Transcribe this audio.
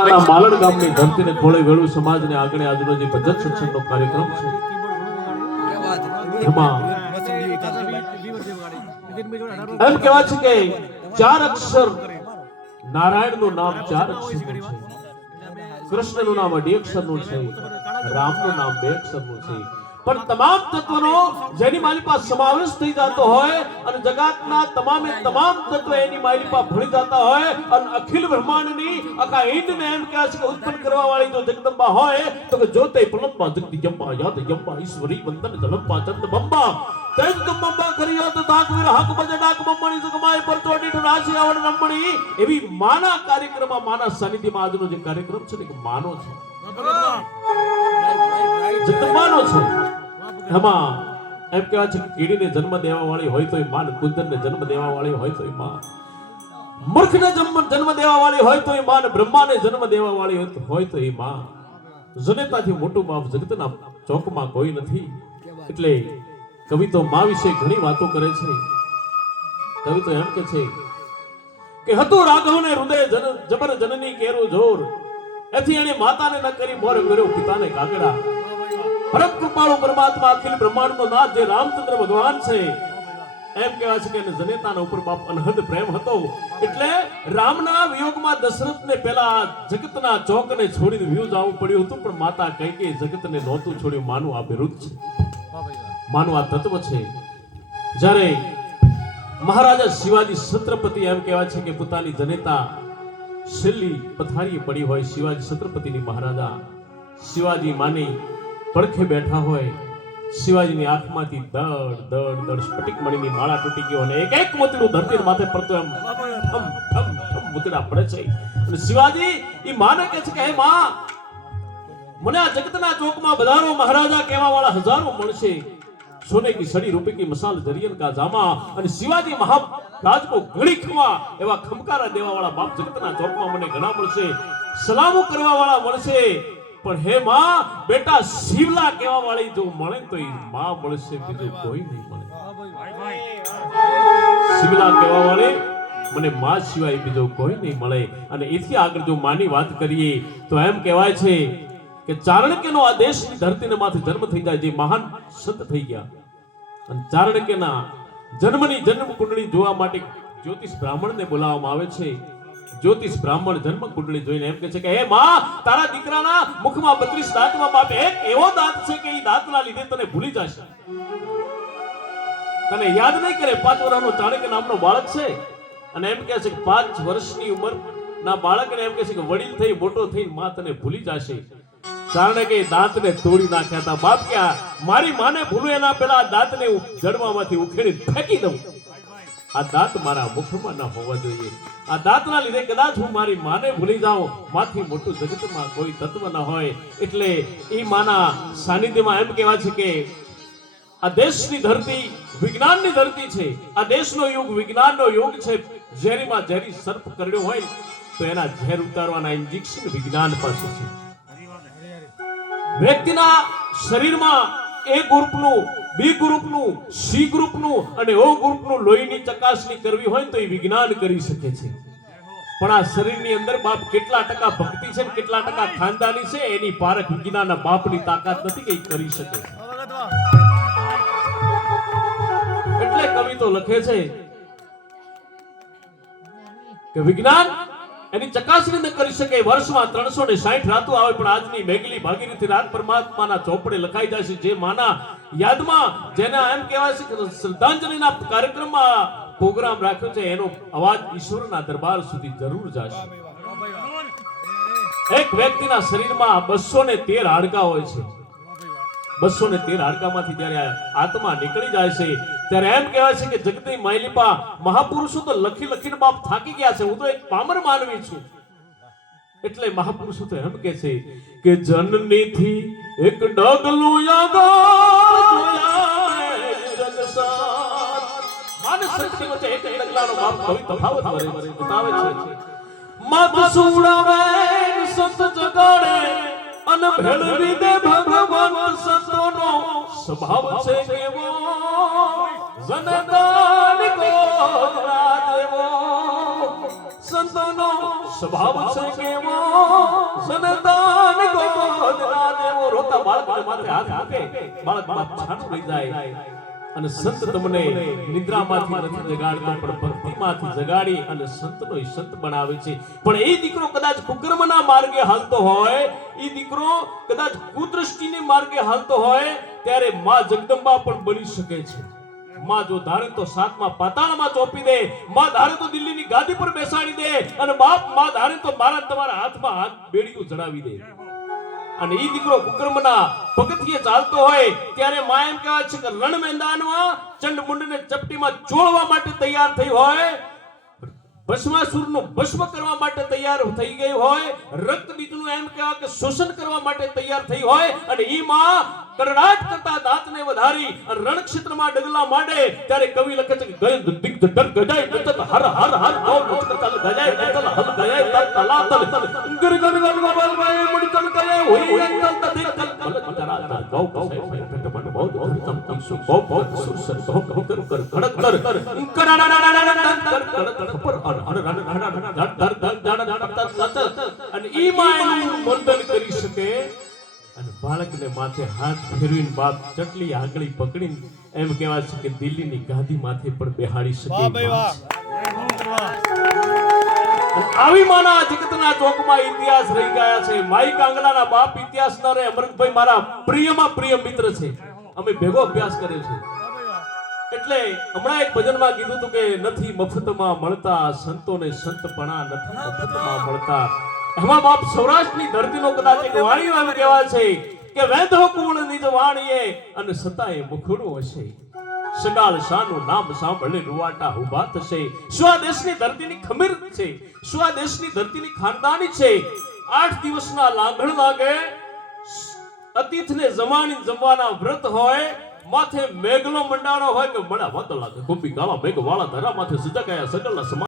માલણ ગામની ધરતીને ખોળે વેળુ સમાજને આગળ આજનો જે ભજન સત્સંગનો કાર્યક્રમ છે એમાં એમ કહેવાય છે કે 4 અક્ષર નારાયણનું નામ 4 અક્ષરનું છે, કૃષ્ણનું નામ 2 અક્ષરનું છે, રામનું નામ 2 અક્ષરનું છે, પણ તમામ તત્વનો જેની મારી પાસે સમાવેશ થઈ જતો હોય અને જગતના તમામે તમામ તત્વ એની મારી પાસે ભળી જતા હોય અને અખિલ બ્રહ્માંડની આખા ઈંડને એમ કહે છે કે ઉત્પન્ન કરવા વાળી જો જગદંબા હોય તો કે જોતે પલંબા જગતી જંબા યાદ જંબા ઈશ્વરી વંદન જલંબા ચંદ બંબા તેજ બંબા કરિયો તો તાકવીર હક બજ ડાક બંબણી જગમાય પર ચોડી ઠ રાશી આવડ રમણી એવી માના કાર્યક્રમમાં માના સાનિધ્યમાં આજનો જે કાર્યક્રમ છે ને કે માનો છે, જગદંબાનો છે. એમાં એમ કહેવાય છે કે કીડીને જન્મ દેવા વાળી હોય તો એ માં, કુંદનને જન્મ દેવા વાળી હોય તો એ માં, મૂર્ખને જન્મ દેવા વાળી હોય તો એ માં, બ્રહ્માને જન્મ દેવા વાળી હોય તો એ માં. જનેતાથી મોટું બાપ જગતના ચોકમાં કોઈ નથી. એટલે કવિ તો માં વિશે ઘણી વાતો કરે છે. કવિ તો એમ કે છે કે હતું રાઘવને હૃદય જબર જનની કેરું જોર, એથી એને માતાને ન કરી મોર કર્યો પિતાને કાગડા. પરમ કૃપાળુ પરમાત્મા અખિલ બ્રહ્માંડનો નાથ જે રામચંદ્ર ભગવાન છે એમ કહેવાય છે કે એને જનેતાના ઉપર બાપ અનહદ પ્રેમ હતો. એટલે રામના વિયોગમાં દશરથને પહેલા જગતના ચોકને છોડીને વ્યુ જવું પડ્યું હતું, પણ માતા કૈકેયી જગતને નહોતું છોડ્યું. માનું આ વિરુદ્ધ છે, માનું આ તત્વ છે. જ્યારે મહારાજા શિવાજી છત્રપતિ એમ કહેવાય છે કે પોતાની જનેતા છેલ્લી પથારીએ પડી હોય, શિવાજી છત્રપતિની મહારાજા શિવાજી માની પડખે બેઠા હોય, શિવાજીની આંખમાંથી દડ દડ દડ સ્ફટિક મણીની માળા તૂટી ગયો અને એક એક મોતીડું ધરતી માથે પડતો એમ ઠમ ઠમ ઠમ મોતીડા પડે છે. અને શિવાજી ઈ માને કહે છે કે હે માં, મને આ જગતના ચોકમાં બધારો મહારાજા કહેવા વાળા હજારો મળશે, સોને કી સડી રૂપે કી મસાલ જરિયન કા જામા. અને શિવાજી મહારાજ કો ઘડી ખવા એવા ખમકારા દેવા વાળા બાપ જગતના ચોકમાં મને ઘણા મળશે, સલામો કરવા વાળા મળશે, પણ હે માં બેટા શિવલા કહેવા વાળી જો મળે તો એ માં મળશે, બીજું કોઈ નહીં મળે. શિવલા કહેવા વાળી મને માં સિવાય બીજો કોઈ નહીં મળે. અને એથી આગળ જો માની વાત કરીએ તો એમ કહેવાય છે કે ચાણક્યનો આ દેશની ધરતીને માથે જન્મ થઈ જાય, જે મહાન સંત થઈ ગયા. અને ચાણક્યના જન્મની જન્મ કુંડળી જોવા માટે જ્યોતિષ બ્રાહ્મણને બોલાવવામાં આવે છે. જ્યોતિષ બ્રાહ્મણ જન્મ કુંડળી જોઈને એમ કહે છે કે હે માં, તારા દીકરાના મુખમાં 32 દાંતમાં બાપ એક એવો દાંત છે કે એ દાંતના લીધે તને ભૂલી જશે, તને યાદ નહીં કરે. 5 વર્ષનો ચાણક્ય નામનો બાળક છે અને એમ કહે છે કે 5 વર્ષની ઉંમરના બાળકને એમ કહે છે કે વડીલ થઈ મોટો થઈને માં તને ભૂલી જશે. ચાણક્યે દાંતને તોડી નાખ્યા હતા. બાપ કે મારી માને ભૂલું એના પહેલા દાંતને જડવામાંથી ઉખેડી ફેંકી દઉં. આ દાંત મારા મુખમાં ન હોવા જોઈએ. આ દાંતના લીધે કદાચ હું મારી માને ભૂલી જાઉં, માથી મોટું જગતમાં કોઈ તત્વ ન હોય. એટલે એ માના સાનિધ્યમાં એમ કહેવાય છે કે આ દેશની ધરતી વિજ્ઞાનની ધરતી છે. આ દેશનો યુગ વિજ્ઞાનનો યુગ છે. ઝેરીમાં ઝેરી સર્પ કરડ્યો હોય તો એના ઝેર ઉતારવાના ઇન્જેક્શન વિજ્ઞાન પાસે છે. વ્યક્તિના શરીરમાં એ ગ્રુપનું, બી ગ્રુપનું, સી ગ્રુપનું અને ઓ ગ્રુપનું લોહીની ચકાસણી કરવી હોય તો એ વિજ્ઞાન કરી શકે છે. પણ આ શરીરની અંદર બાપ કેટલા ટકા ભક્તિ છે ને કેટલા ટકા ખાનદાની છે એની પારખ વિજ્ઞાનના બાપની તાકાત નથી કે કરી શકે. એટલે કવિ તો લખે છે કે વિજ્ઞાન એની ચકાસણી ન કરી શકે. વર્ષમાં 360 રાતો આવે પણ આજની મેઘલી ભાગીરથી રાત પરમાત્માના ચોપડે લખાઈ જશે. જે માના યાદમાં જેના એમ કહેવાય છે કે શ્રદ્ધાંજલિના કાર્યક્રમમાં પ્રોગ્રામ રાખ્યો છે એનો અવાજ ઈશ્વરના દરબાર સુધી જરૂર જશે. એક વ્યક્તિના શરીરમાં 213 હાડકા હોય છે. 213 હાડકામાંથી જ્યારે આત્મા નીકળી જાય છે ત્યારે એમ કહેવાય છે કે જગતની માયલીપા મહાપુરુષો તો લખી લખીને બાપ થાકી ગયા છે. હું તો એક પામર માનવી છું. એટલે મહાપુરુષો તો એમ કહે છે કે જનનીથી એક ડગલું માનસ શક્તિ વચ્ચે એક ડગલાનો બાપ કવિ તફાવત બતાવે છે. મત સુડાવે સંત જગાડે અને ભેળવી દે ભગવાન સંતોનો સ્વભાવ છે કેવો, જનદાન કો રાદેવો સંતોનો સ્વભાવ છે કેવો, સનતાન ગોદના દેવો રોતા બાળકને માથે હાથ મૂકે બાળક બાપ છાનું રહી જાય અને સંત તમને નિદ્રામાંથી નથી જગાડતો પણ ભક્તિમાંથી જગાડી અને સંતનો સંત બનાવે છે પણ એ દીકરો કદાચ કુકર્મના માર્ગે હાલતો હોય એ દીકરો કદાચ કુદૃષ્ટિની માર્ગે હાલતો હોય ત્યારે માં જગદંબા પણ બની શકે છે માં જો ધારે તો સાતમા પાતાળમાં ચોપી દે માં ધારે તો દિલ્હીની ગાદી પર બેસાડી દે અને બાપ માં ધારે તો મારા તમારા હાથમાં હાથ બેડીયું જડાવી દે અને ઈ દીકરો કુકર્મના પગથિયે ચાલતો હોય ત્યારે માં એમ કહેવાય છે કે રણ મેદાનમાં ચંડમુંડને ચપટીમાં ચોળવા માટે તૈયાર થઈ હોય ભસ્માસુરનું ભસ્મ કરવા માટે તૈયાર થઈ ગઈ હોય રક્ત બીજનું એમ કહેવાય કે શોષણ કરવા માટે તૈયાર થઈ હોય અને ઈ માં કરડાટ કરતા દાંતને વધારી અને રણક્ષેત્રમાં ડગલા માંડે ત્યારે કવિ લખે છે કે ગય દિગ્ધ ડર ગજાય નચત હર હર હર ગૌ નચત ગજાય નચત હલ ગજાય તલ તલાતલ ગર ગર ગર ગોપાલ ભાઈ મુડી તલ ગજાય હોઈ અંતલ તદિક તલ કલ તરા ગૌ કસાય ફટ મન બહુ ધરતમ તીસુ બહુ બહુ સુરસર બહુ કર કર કડક કર કડક પર અને ઈ માં એનું મંડન કરી શકે અને બાળકને માથે હાથ ફેરવીને બાપ ચટલી આંગળી પકડીને એમ કહેવાય છે કે દિલ્હીની ગાદી માથે પણ બેહાડી શકે આવી માના જગતના ચોકમાં ઇતિહાસ રહી ગયા છે માઈ કાંગલાના બાપ ઇતિહાસ ન રહે અમૃતભાઈ મારા પ્રિયમાં પ્રિય મિત્ર છે અમે ભેગો અભ્યાસ કર્યો છે એટલે હમણાં એક ભજનમાં કીધું હતું કે નથી મફતમાં મળતા સંતોને સંતપણા નથી મફતમાં મળતા એમાં બાપ સૌરાષ્ટ્રની ધરતીનો કદાચ એક વાણી એમ કહેવાય છે કે વેધો કુણ નિજ વાણીએ અને સતાએ મુખડું હશે સડાળ શાનું નામ સાંભળે રૂવાટા ઉભા થશે સ્વદેશની ધરતીની ખમીર છે સ્વદેશની ધરતીની ખાનદાની છે 8 દિવસના લાંઘણ લાગે અતિથને જમાણી જમવાના વ્રત હોય માથે મેઘલો મંડાણો હોય કે મને વાતો લાગે ગોપી ગાવા મેઘ વાળા ધરા માથે સજગાયા સગલના